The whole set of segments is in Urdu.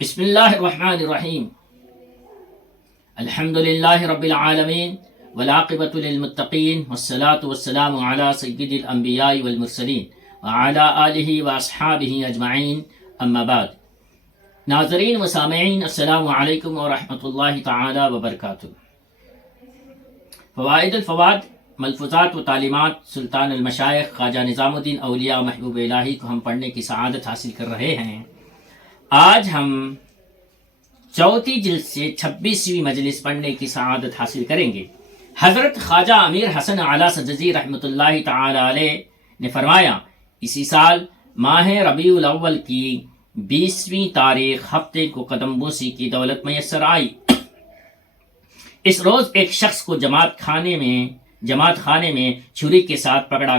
بسم اللہ الرحمن الرحیم الحمد للہ رب العالمین والعاقبۃ للمتقین والصلاة والسلام علی سید الانبیاء والمرسلین وعلی آلہ واصحابہ اجمعین اما بعد۔ ناظرین و سامعین، السلام علیکم ورحمۃ اللہ تعالی وبرکاتہ۔ فوائد الفواد، ملفوظات و تعلیمات سلطان المشائخ خواجہ نظام الدین اولیاء محبوب الہی کو ہم پڑھنے کی سعادت حاصل کر رہے ہیں۔ آج ہم چوتھی جلد سے 26ویں مجلس پڑھنے کی سعادت حاصل کریں گے۔ حضرت خواجہ امیر حسن اعلیٰ سجزی رحمۃ اللہ تعالی علیہ نے فرمایا، اسی سال ماہ ربیع الاول کی 20ویں تاریخ ہفتے کو قدم بوسی کی دولت میسر آئی۔ اس روز ایک شخص کو جماعت خانے میں چھری کے ساتھ پکڑا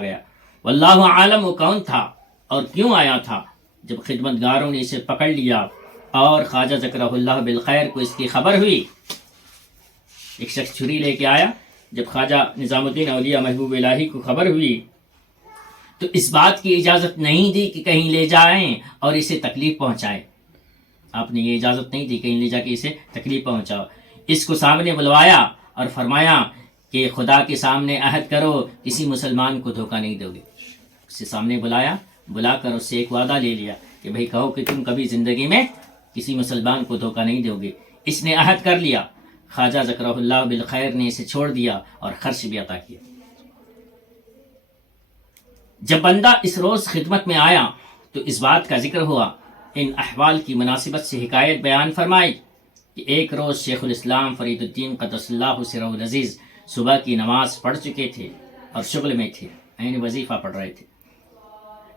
گیا۔ واللہ عالم وہ کون تھا اور کیوں آیا تھا۔ جب خدمت گاروں نے اسے پکڑ لیا اور خواجہ ذکرہ اللہ بالخیر کو اس کی خبر ہوئی، ایک شخص چھری لے کے آیا، جب خواجہ نظام الدین اولیاء محبوب الہی کو خبر ہوئی تو اس بات کی اجازت نہیں دی کہ کہیں لے جائیں اور اسے تکلیف پہنچائیں۔ آپ نے یہ اجازت نہیں دی کہیں لے جا کے اسے تکلیف پہنچاؤ۔ اس کو سامنے بلوایا اور فرمایا کہ خدا کے سامنے عہد کرو کسی مسلمان کو دھوکہ نہیں دو گے۔ اسے سامنے بلا کر اس سے ایک وعدہ لے لیا کہ بھئی کہو کہ تم کبھی زندگی میں کسی مسلمان کو دھوکہ نہیں دو گے۔ اس نے عہد کر لیا۔ خواجہ ذکرہ اللہ بالخیر نے اسے چھوڑ دیا اور خرچ بھی عطا کیا۔ جب بندہ اس روز خدمت میں آیا تو اس بات کا ذکر ہوا، ان احوال کی مناسبت سے حکایت بیان فرمائی کہ ایک روز شیخ الاسلام فرید الدین قدس اللہ سرہ العزیز صبح کی نماز پڑھ چکے تھے اور شغل میں تھے، یعنی وظیفہ پڑھ رہے تھے۔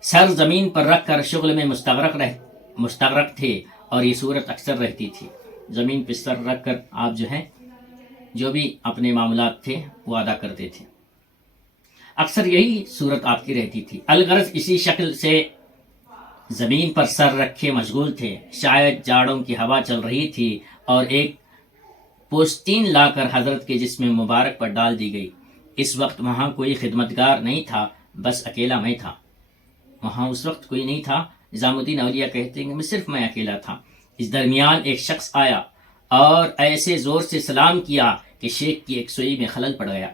سر زمین پر رکھ کر شغل میں مستغرق تھے اور یہ صورت اکثر رہتی تھی۔ زمین پر سر رکھ کر آپ جو بھی اپنے معاملات تھے وہ ادا کرتے تھے، اکثر یہی صورت آپ کی رہتی تھی۔ الغرض اسی شکل سے زمین پر سر رکھے مشغول تھے۔ شاید جاڑوں کی ہوا چل رہی تھی اور ایک پوستین لا کر حضرت کے جسم مبارک پر ڈال دی گئی۔ اس وقت وہاں کوئی خدمتگار نہیں تھا، بس اکیلا میں تھا۔ وہاں اس وقت کوئی نہیں تھا، نظام الدین اولیاء کہتے ہیں کہ صرف میں اکیلا تھا۔ اس درمیان ایک شخص آیا اور ایسے زور سے سلام کیا کہ شیخ کی ایک سوئی میں خلل پڑ گیا۔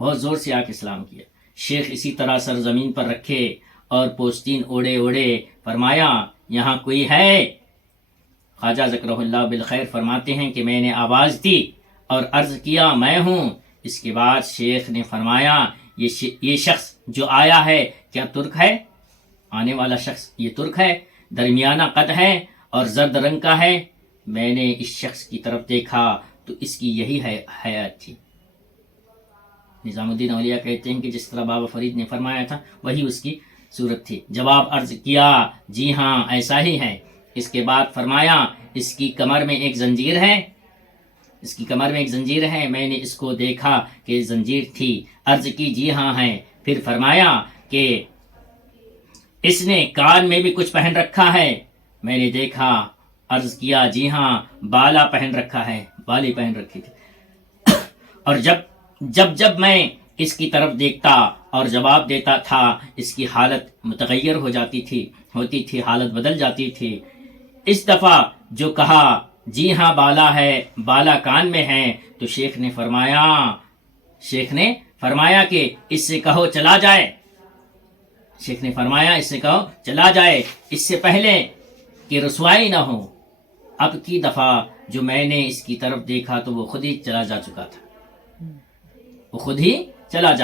بہت زور سے آ کے سلام کیا۔ شیخ اسی طرح سر زمین پر رکھے اور پوستین اوڑے فرمایا، یہاں کوئی ہے؟ خواجہ ذکرہ اللہ بالخیر فرماتے ہیں کہ میں نے آواز دی اور عرض کیا، میں ہوں۔ اس کے بعد شیخ نے فرمایا، یہ شخص جو آیا ہے کیا ترک ہے؟ آنے والا شخص یہ ترک ہے، درمیانہ قد ہے اور زرد رنگ کا ہے۔ میں نے اس شخص کی طرف دیکھا تو اس کی یہی حیات تھی۔ نظام الدین اولیاء کہتے ہیں کہ جس طرح بابا فرید نے فرمایا تھا وہی اس کی صورت تھی۔ جواب عرض کیا، جی ہاں ایسا ہی ہے۔ اس کے بعد فرمایا، اس کی کمر میں ایک زنجیر ہے۔ میں نے اس کو دیکھا کہ زنجیر تھی۔ عرض کی، جی ہاں ہے۔ پھر فرمایا کہ اس نے کان میں بھی کچھ پہن رکھا ہے۔ میں نے دیکھا۔ عرض کیا، جی ہاں بالا پہن رکھا ہے، بالی پہن رکھی تھی۔ اور جب میں اس کی طرف دیکھتا اور جواب دیتا تھا، اس کی حالت متغیر ہوتی تھی، حالت بدل جاتی تھی۔ اس دفعہ جو کہا جی ہاں بالا ہے، بالا کان میں ہے، تو شیخ نے فرمایا کہ اس سے کہو چلا جائے، اس سے پہلے کہ رسوائی نہ ہو۔ اب کی دفعہ جو میں نے اس کی طرف دیکھا تو وہ خود ہی چلا جا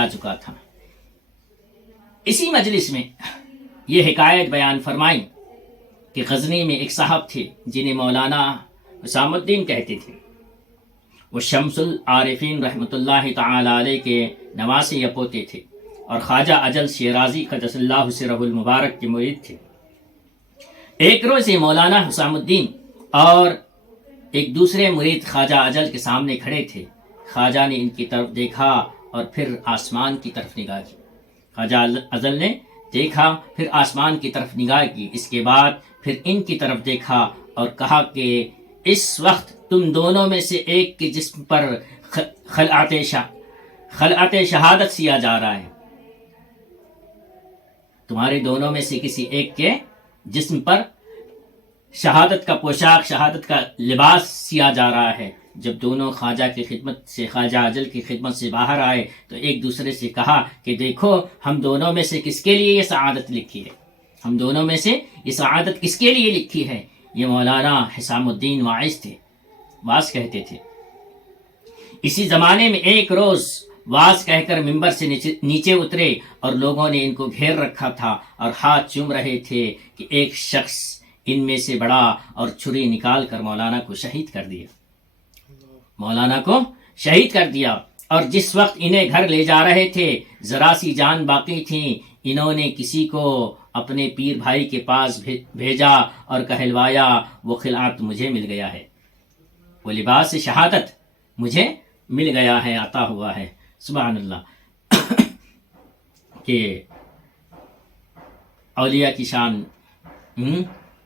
چکا تھا۔ اسی مجلس میں یہ حکایت بیان فرمائی کہ غزنی میں ایک صاحب تھے جنہیں مولانا حسام الدین کہتے تھے۔ وہ شمس العارفین رحمۃ اللہ تعالی علیہ کے نواسے یا پوتے تھے اور خواجہ اجل شیرازی قدس اللہ سرہ المبارک کے مرید تھے۔ ایک روز یہ مولانا حسام الدین اور ایک دوسرے مرید خواجہ اجل کے سامنے کھڑے تھے۔ خواجہ نے ان کی طرف دیکھا اور پھر آسمان کی طرف نگاہ کی۔ خواجہ اجل نے دیکھا پھر آسمان کی طرف نگاہ کی، اس کے بعد پھر ان کی طرف دیکھا اور کہا کہ اس وقت تم دونوں میں سے ایک کے جسم پر خلعت شہادت سیا جا رہا ہے۔ تمہارے دونوں میں سے کسی ایک کے جسم پر شہادت کا پوشاک، شہادت کا لباس سیا جا رہا ہے۔ جب دونوں خواجہ کی خدمت سے، خواجہ اجل کی خدمت سے باہر آئے تو ایک دوسرے سے کہا کہ دیکھو ہم دونوں میں سے کس کے لیے یہ سعادت لکھی ہے، ہم دونوں میں سے یہ سعادت کس کے لیے لکھی ہے۔ یہ مولانا حسام الدین واعظ تھے، واعظ کہتے تھے۔ اسی زمانے میں ایک روز واعظ کہہ کر ممبر سے نیچے اترے اور لوگوں نے ان کو گھیر رکھا تھا اور ہاتھ چوم رہے تھے کہ ایک شخص ان میں سے بڑا اور چھری نکال کر مولانا کو شہید کر دیا، مولانا کو شہید کر دیا۔ اور جس وقت انہیں گھر لے جا رہے تھے ذرا سی جان باقی تھی، انہوں نے کسی کو اپنے پیر بھائی کے پاس بھیجا اور کہلوایا وہ خلعت مجھے مل گیا ہے، وہ لباس شہادت مجھے مل گیا ہے، عطا ہوا ہے۔ سبحان اللہ کہ اولیاء کی شان،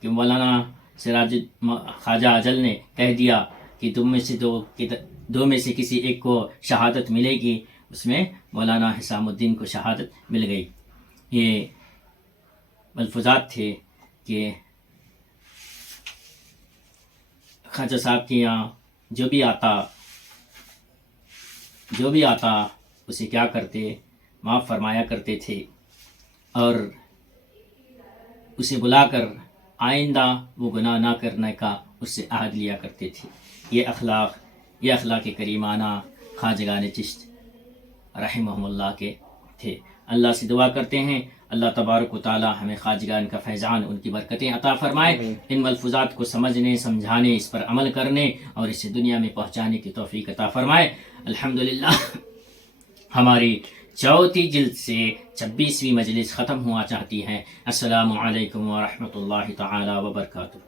کہ مولانا سراج خواجہ اجل نے کہہ دیا کہ تم میں سے دو میں سے کسی ایک کو شہادت ملے گی، اس میں مولانا حسام الدین کو شہادت مل گئی۔ یہ ملفوظات تھے کہ خواجہ صاحب کے یہاں جو بھی آتا اسے کیا کرتے، معاف فرمایا کرتے تھے اور اسے بلا کر آئندہ وہ گناہ نہ کرنے کا اس سے عہد لیا کرتے تھے۔ یہ اخلاق کریمانہ خواجگان چشت رحمہم اللہ کے تھے۔ اللہ سے دعا کرتے ہیں اللہ تبارک و تعالی ہمیں خواجگان کا فیضان، ان کی برکتیں عطا فرمائے، ان ملفوظات کو سمجھنے، سمجھانے، اس پر عمل کرنے اور اسے دنیا میں پہنچانے کی توفیق عطا فرمائے۔ الحمدللہ ہماری چوتھی جلد سے 26ویں مجلس ختم ہوا چاہتی ہے۔ السلام علیکم ورحمۃ اللہ تعالی وبرکاتہ۔